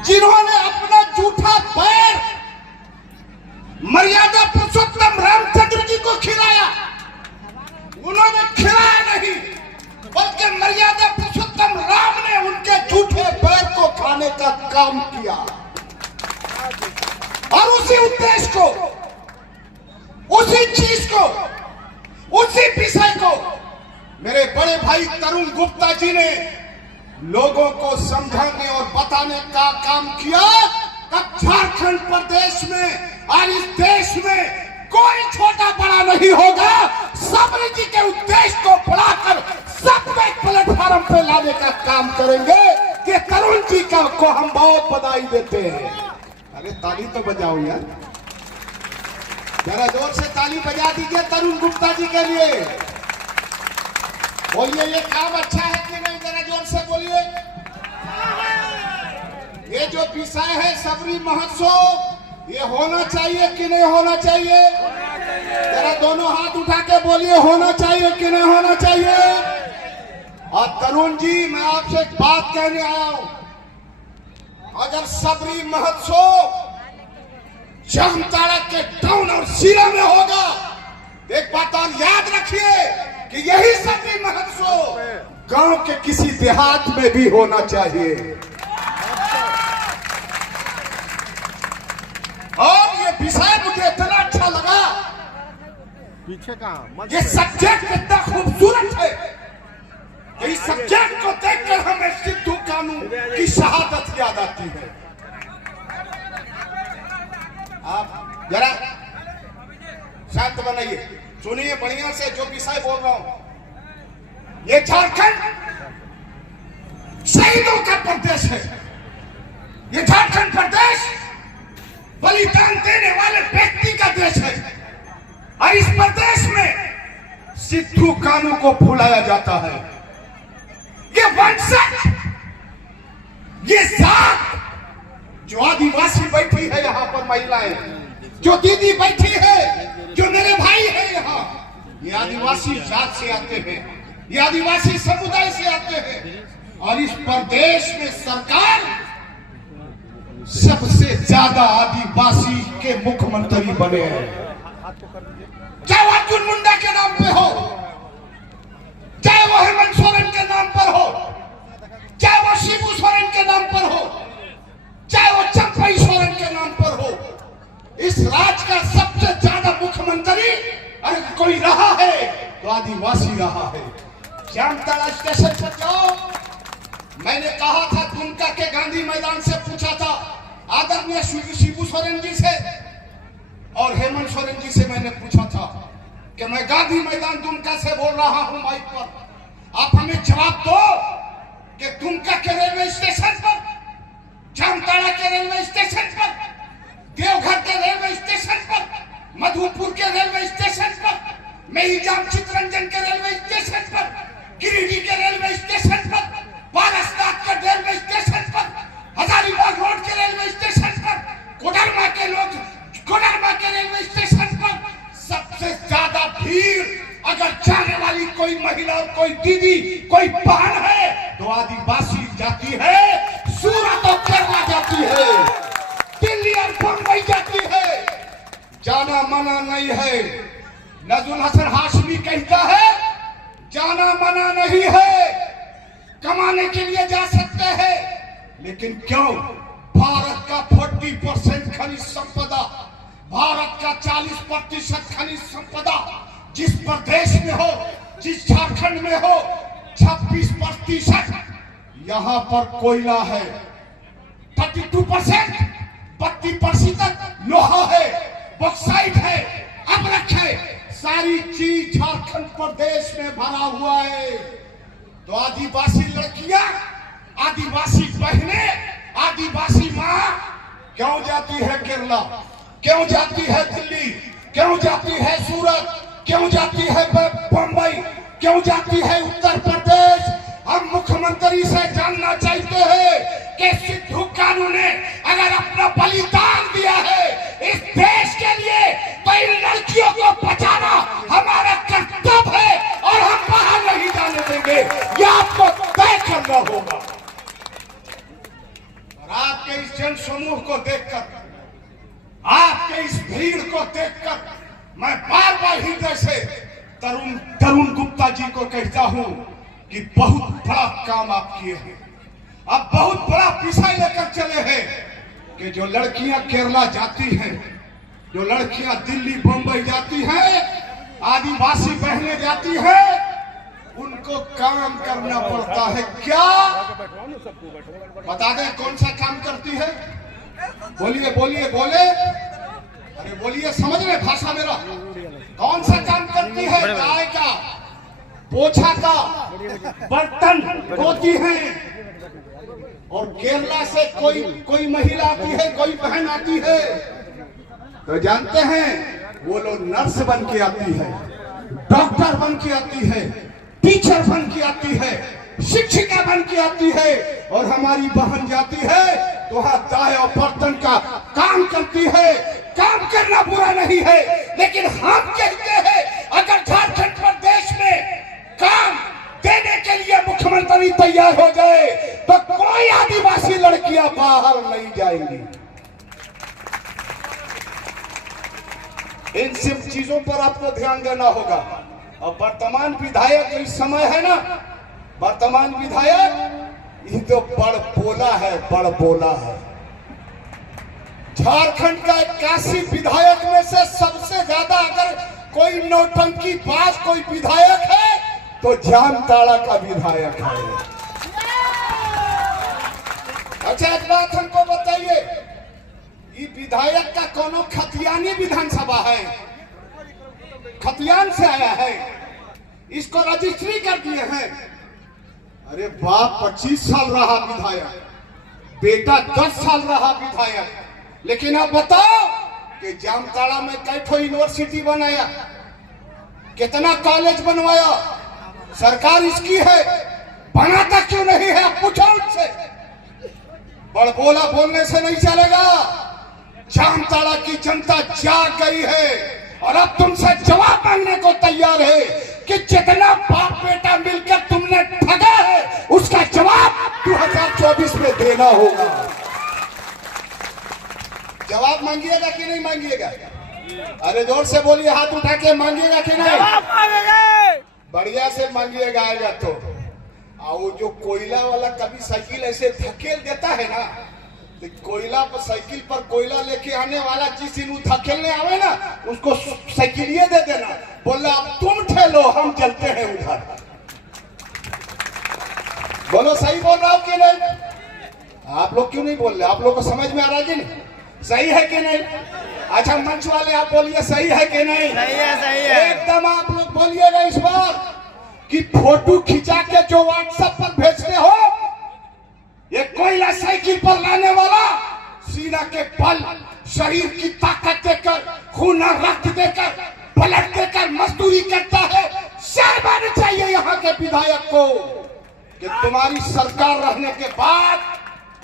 जिन्होंने अपना झूठा पैर मर्यादा पुरुषोत्तम रामचंद्र जी को खिलाया, उन्होंने खिलाया नहीं, बल्कि मर्यादा पुरुषोत्तम राम ने उनके झूठे पैर को खाने का काम किया। और उसी उद्देश्य को, उसी चीज को, उसी विषय को मेरे बड़े भाई तरुण गुप्ता जी ने लोगों को समझाने और बताने का काम किया। अब झारखंड प्रदेश में और इस देश में कोई छोटा बड़ा नहीं होगा। सबरी जी के उद्देश्य को बढ़ाकर सब एक प्लेटफॉर्म पे लाने का काम करेंगे कि तरुण जी का को हम बहुत बधाई देते हैं। अरे ताली तो बजाओ यार, जरा जोर से ताली बजा दीजिए तरुण गुप्ता जी के लिए। बोलिए ये काम अच्छा है कि नहीं, जरा जोर से बोलिए। ये जो विषय है सबरी महोत्सव, ये होना चाहिए कि नहीं होना चाहिए? जरा दोनों हाथ उठा के बोलिए, होना चाहिए कि नहीं होना चाहिए? और तरुण जी, मैं आपसे एक बात कहने आया हूं, अगर सबरी महोत्सव जामताड़ा के टाउन और सीरा में होगा, एक बात और याद रखिए कि यही सबरी महोत्सव गांव के किसी देहात में भी होना चाहिए। और ये विषय मुझे इतना अच्छा लगा, पीछे कहां, ये सब्जेक्ट कितना खूबसूरत है। इस सब्जेक्ट को देखकर हमें सिद्धू कानू की शहादत याद आती है। आप जरा शांत बनाइए, सुनिए बढ़िया से जो विषय बोल रहा हूं। ये झारखंड शहीदों का प्रदेश है। ये झारखंड प्रदेश बलिदान देने वाले व्यक्ति का देश है। और इस प्रदेश में सिद्धू कानू को भुलाया जाता है। ये वंशज, ये जात, जो आदिवासी बैठी है यहाँ पर, महिलाएं, जो दीदी बैठी है, जो मेरे भाई है यहाँ, ये आदिवासी जात से आते हैं, ये आदिवासी समुदाय से आते हैं। और इस प्रदेश में सरकार सबसे ज्यादा आदिवासी के मुख्यमंत्री बने हैं। चाहे वो अर्जुन मुंडा के नाम पे हो, चाहे वो हेमंत सोरेन के नाम पर हो, चाहे वो शिबू सोरेन के नाम पर हो, चाहे वो चंपई सोरेन के नाम पर हो, इस राज्य का सबसे ज्यादा मुख्यमंत्री अगर कोई रहा है तो आदिवासी रहा है। जामताड़ा स्टेशन पर जाओ, मैंने कहा था, दुमका के गांधी मैदान से पूछा था आदरणीय शिबू सोरेन जी से और हेमंत सोरेन जी से, मैंने पूछा था कि मैं गांधी मैदान दुमका से बोल रहा हूं माइक पर, आप हमें जवाब दो कि दुमका के रेलवे स्टेशन पर, जामताड़ा के रेलवे स्टेशन पर, देवघर के रेलवे स्टेशन पर, मधुपुर के रेलवे स्टेशन पर, मेहिजाम चितरंजन के रेलवे स्टेशन पर, गिरिडीह के रेलवे स्टेशन पर, पारसनाथ के रेलवे स्टेशन पर, हजारीबाग रोड के रेलवे स्टेशन पर, कोडरमा के रेलवे स्टेशन पर सबसे ज्यादा भीड़ अगर जाने वाली कोई महिला और कोई दीदी, कोई बहन है तो आदिवासी जाती है। सूरत और केरला जाती है, दिल्ली और बंबई जाती है, जाना मना नहीं है। नजरुल हसन हाशमी कहता है जाना मना नहीं है, कमाने के लिए जा सकते हैं, लेकिन क्यों? भारत का 40% खनिज संपदा, भारत का 40% खनिज संपदा जिस प्रदेश में हो, जिस झारखंड में हो, 26% यहाँ पर कोयला है, 32%, 32% लोहा है, बॉक्साइट है, अमरख है, सारी चीज झारखंड प्रदेश में भरा हुआ है। तो आदिवासी लड़कियां, आदिवासी बहनें, आदिवासी माँ क्यों जाती है केरला, क्यों जाती है दिल्ली, क्यों जाती है सूरत, क्यों जाती है बंबई, क्यों जाती है उत्तर प्रदेश? हम मुख्यमंत्री से जानना चाहते हैं कि सिद्धू कानू ने अगर अपना बलिदान दिया है इस देश के लिए, तो इन लड़कियों को बचाना हमारा कर्तव्य है और हम बाहर नहीं जाने देंगे। यह आपको तय करना होगा। और आपके इस इस जन समूह को देखकर, आपके इस भीड़ को देखकर मैं बार बार हृदय से तरुण गुप्ता जी को कहता हूं कि बहुत बड़ा काम आप किए हैं। अब बहुत बड़ा विषय लेकर चले हैं कि जो लड़कियां केरला जाती हैं, जो लड़कियां दिल्ली बंबई जाती हैं, आदिवासी बहनें जाती हैं, उनको काम करना पड़ता है। क्या बता दें कौन सा काम करती है? बोलिए बोलिए बोले, अरे बोलिए, समझ रहे भाषा मेरा? कौन सा काम करती है? गाय का, पोछा का, बर्तन धोती हैं। और केरला से कोई महिला आती है, कोई बहन आती है, तो जानते हैं वो लोग नर्स बन के आती है, डॉक्टर बन के आती है, टीचर बन के आती है, शिक्षिका बन के आती है। और हमारी बहन जाती है तो वहां दाएं और बर्तन का काम करती है। काम करना बुरा नहीं है, लेकिन हम कहते हैं अगर झारखंड प्रदेश में काम देने के लिए मुख्यमंत्री तैयार हो जाए तो कोई आदिवासी लड़कियां बाहर नहीं जाएंगी। इन सब चीजों पर आपको ध्यान देना होगा। और वर्तमान विधायक इस समय है ना, वर्तमान विधायक ये तो बड़ बोला है, बड़ बोला है। झारखंड का 81 विधायक में से सबसे ज्यादा अगर कोई नौटंकी बाज कोई विधायक है तो जामताड़ा का विधायक है। अच्छा एक बात हमको बताइए, ये विधायक का कोनो खतियानी विधानसभा है? खतियान से आया है, इसको रजिस्ट्री कर दिए हैं। अरे बाप 25 साल रहा विधायक, बेटा 10 साल रहा विधायक, लेकिन अब बताओ कि जामताड़ा में कैठो यूनिवर्सिटी बनाया, कितना कॉलेज बनवाया, सरकार इसकी है, बनाता क्यों नहीं है? आप पूछो उनसे। बड़बोला बोलने से नहीं चलेगा। जामताड़ा की जनता जाग गई है और अब तुमसे जवाब मांगने को तैयार है कि जितना बाप बेटा मिलकर तुमने ठगा है उसका जवाब 2024 में देना होगा। जवाब मांगिएगा कि नहीं मांगिएगा? अरे जोर से बोलिए, हाथ उठा के मांगिएगा कि नहीं? जवाब मांगेंगे, बढ़िया से मांगिएगा। आएगा तो वो जो कोयला वाला कभी साइकिल ऐसे धकेल देता है ना, तो कोयला पर साइकिल पर कोयला लेके आने वाला जिस दिन धकेलने आवे ना, उसको साइकिलिए दे देना, बोला अब तुम ठेलो, हम चलते हैं उधर। बोलो सही बोल रहा हूं कि नहीं? आप लोग क्यों नहीं बोल रहे? आप लोग को समझ में आ रहा है कि नहीं? सही है कि नहीं? अच्छा मंच वाले आप बोलिए, सही है कि नहीं? सही है, सही है। एकदम आप लोग बोलिएगा इस बार कि फोटो खिंचा के जो व्हाट्सएप पर भेजते हो, ये कोयला साइकिल पर लाने वाला सीना के बल, शरीर की ताकत देकर, खून और रक्त देकर, ब्लड देकर मजदूरी करता है। शर्म आनी चाहिए यहाँ के विधायक को कि तुम्हारी सरकार रहने के बाद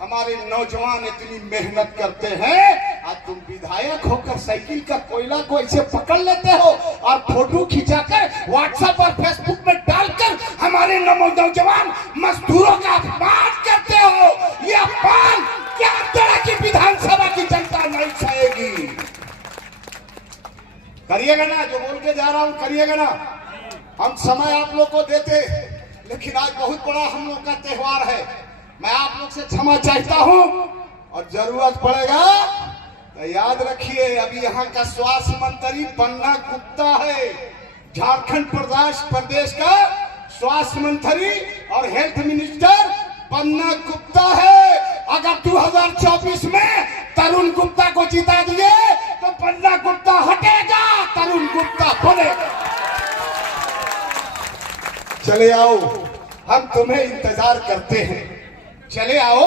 हमारे नौजवान इतनी मेहनत करते हैं, आज तुम विधायक होकर साइकिल का कोयला को ऐसे पकड़ लेते हो और फोटो खिंचाकर व्हाट्सएप और फेसबुक में डालकर हमारे नौजवान मजदूरों का अपमान करते हो। ये अपमान क्या तरह की विधानसभा की जनता नहीं सहेगी? करिएगा ना, जो बोल के जा रहा हूं करिएगा ना। हम समय आप लोग को देते, लेकिन आज बहुत बड़ा हम लोग का त्योहार है। मैं आप लोग से क्षमा चाहता हूं और जरूरत पड़ेगा तो याद रखिए, अभी यहाँ का स्वास्थ्य मंत्री पन्ना गुप्ता है, झारखंड प्रदेश का स्वास्थ्य मंत्री और हेल्थ मिनिस्टर पन्ना गुप्ता है। अगर 2024 में तरुण गुप्ता को जिता दिए तो पन्ना गुप्ता हटेगा, तरुण गुप्ता बनेगा। चले आओ, हम तुम्हें इंतजार करते हैं। चले आओ,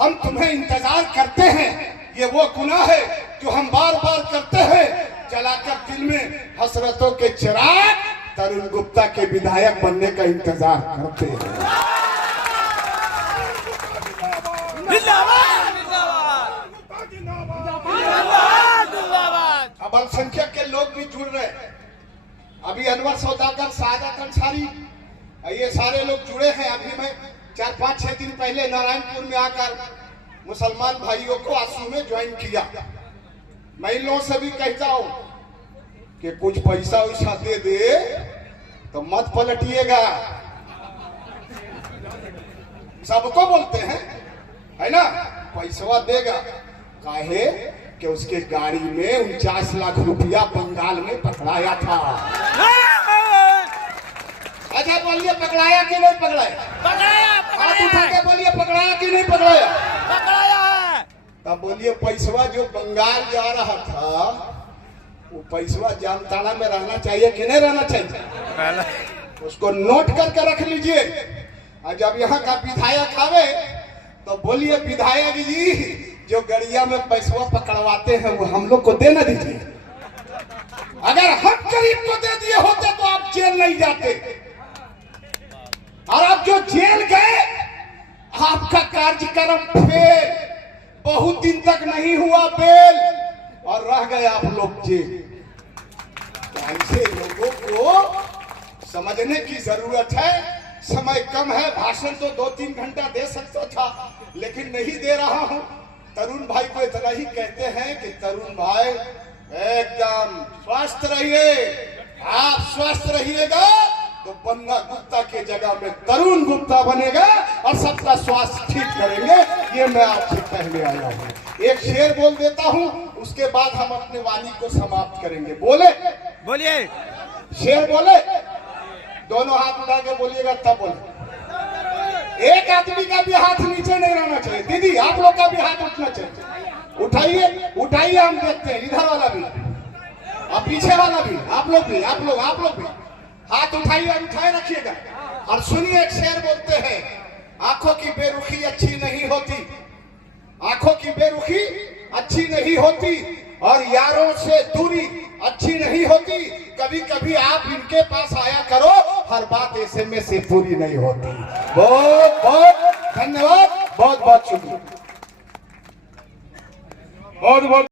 हम तुम्हें इंतजार करते हैं। ये वो गुनाह है जो हम बार बार करते हैं, जलाकर दिल में हसरतों के चिराग तरुण गुप्ता के विधायक बनने का इंतजार करते हैं। अब अल्पसंख्यक के लोग भी जुड़ रहे हैं। अभी अनवर सौदागर, सादत अंसारी, ये सारे लोग जुड़े हैं। अभी मैं 4-5-6 दिन पहले नारायणपुर में आकर मुसलमान भाइयों को आंसू में ज्वाइन किया। मैं इन लोगों से भी कहता हूं कि कुछ पैसा वैसा दे दे तो मत पलटिएगा। सबको बोलते हैं, है ना, पैसा देगा। काहे कि उसके गाड़ी में 49 लाख रुपया बंगाल में पकड़ाया था। अच्छा बोलिए, पकड़ाया कि नहीं पकड़ाया? पकड़ाया, हाथ उठा के बोलिए, पकड़ाया कि नहीं पकड़ाया? पकड़ाया है। तब बोलिए, पैसा जो बंगाल जा रहा था वो पैसा जामताड़ा में रहना चाहिए कि नहीं रहना चाहिए? उसको नोट करके रख लीजिए। और जब यहाँ का विधायक आवे तो बोलिए, विधायक जी जो गड़िया में पैसा पकड़वाते हैं वो हम लोग को देना दीजिए। अगर हम गरीब को दे दिए होते तो आप जेल नहीं जाते, और आप जो जेल गए आपका कार्यक्रम फेल, बहुत दिन तक नहीं हुआ बेल, और रह गए आप लोग जेल। ऐसे लोगों को समझने की जरूरत है। समय कम है, भाषण तो 2-3 घंटा दे सकता था लेकिन नहीं दे रहा हूं। तरुण भाई को इतना ही कहते हैं कि तरुण भाई एकदम स्वस्थ रहिए। आप स्वस्थ रहिएगा तो बन्ना गुप्ता के जगह में तरुण गुप्ता बनेगा और सबका स्वास्थ्य ठीक करेंगे। ये मैं आपसे कहने आया हूँ। एक शेर बोल देता हूँ, उसके बाद हम अपने वाणी को समाप्त करेंगे। बोले? बोलिए। शेर बोले? दोनों हाथ उठा के बोलिएगा तब बोले। एक आदमी का भी हाथ नीचे नहीं रहना चाहिए। दीदी आप लोग का भी हाथ उठना चाहिए। उठाइए, उठाइए, हम देखते हैं। इधर वाला भी और पीछे वाला भी, आप लोग भी, आप लोग भी हाथ उठाइए और उठाए रखिएगा। और सुनिए, एक शेर बोलते हैं, आंखों की बेरुखी अच्छी नहीं होती, आंखों की बेरुखी अच्छी नहीं होती, और यारों से दूरी अच्छी नहीं होती। कभी कभी आप इनके पास आया करो, हर बात SMS से पूरी नहीं होती। बहुत बहुत धन्यवाद, बहुत बहुत शुक्रिया, बहुत बहुत।